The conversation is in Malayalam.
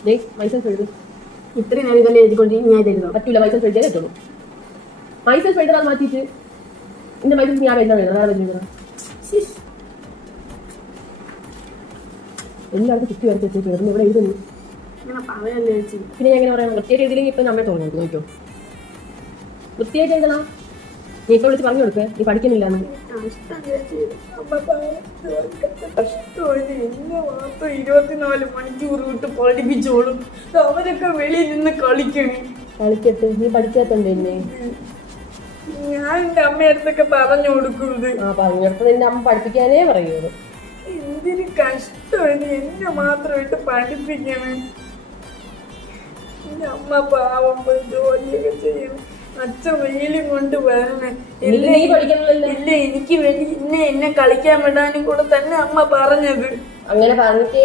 ദേ മൈസെൽഫ് എഴുതി. ഇത്രയും നേരം ഇതല്ലേ എഴുതിക്കൊണ്ട് ഞാൻ ഇതെഴുതാം പറ്റൂല മൈസെൽഫ് എഴുതിയാൽ പറ്റുള്ളൂ മൈസെൽഫ് എഴുതാൻ മാറ്റിയിട്ട് എന്റെ മൈസെൽഫ് ഞാൻ എഴുതാൻ എഴുതണം വേറെ എഴുതണം എല്ലാവർക്കും കുത്തി വരച്ച് വെച്ചിട്ട് ഇവിടെ എഴുതുന്നു പിന്നെ ഞാൻ എങ്ങനെ പറയാം വൃത്തിയായിട്ട് എഴുതിയില്ലെങ്കിൽ ഇപ്പൊ നമ്മെ തോന്നുന്നു നോക്കിയോ വൃത്തിയായിട്ട് എഴുതണം നീ ഇപ്പൊ വിളിച്ച് പറഞ്ഞു കൊടുക്കേ നീ പഠിക്കുന്നില്ല ഇരുപത്തിനാല് മണിക്കൂർ വിട്ട് പഠിപ്പിച്ചോളും. അവരൊക്കെ വെളിയിൽ നിന്ന് കളിക്കണേ കളിക്കട്ടെ. നീ പഠിക്കാത്തണ്ടേ എന്നെ ഞാൻ എന്റെ അമ്മയടുത്തൊക്കെ പറഞ്ഞു കൊടുക്കുന്നത്. ആ പറഞ്ഞിടത്ത് നിന്റെ അമ്മ പഠിപ്പിക്കാനേ പറയുള്ളൂ. എന്തൊരു കഷ്ടമാണ് എന്നെ മാത്രമായിട്ട് പഠിപ്പിക്കണം എന്റെ അമ്മ പാവം ജോലിയൊക്കെ ചെയ്യണം അച്ഛൻ വെയിലും കൊണ്ട് വരണേ. ഇല്ല എനിക്ക് വേണ്ടി ഇന്നെ എന്നെ കളിക്കാൻ വിടാനും കൂടെ തന്നെ അമ്മ പറഞ്ഞത്. അങ്ങനെ പറഞ്ഞിട്ടേ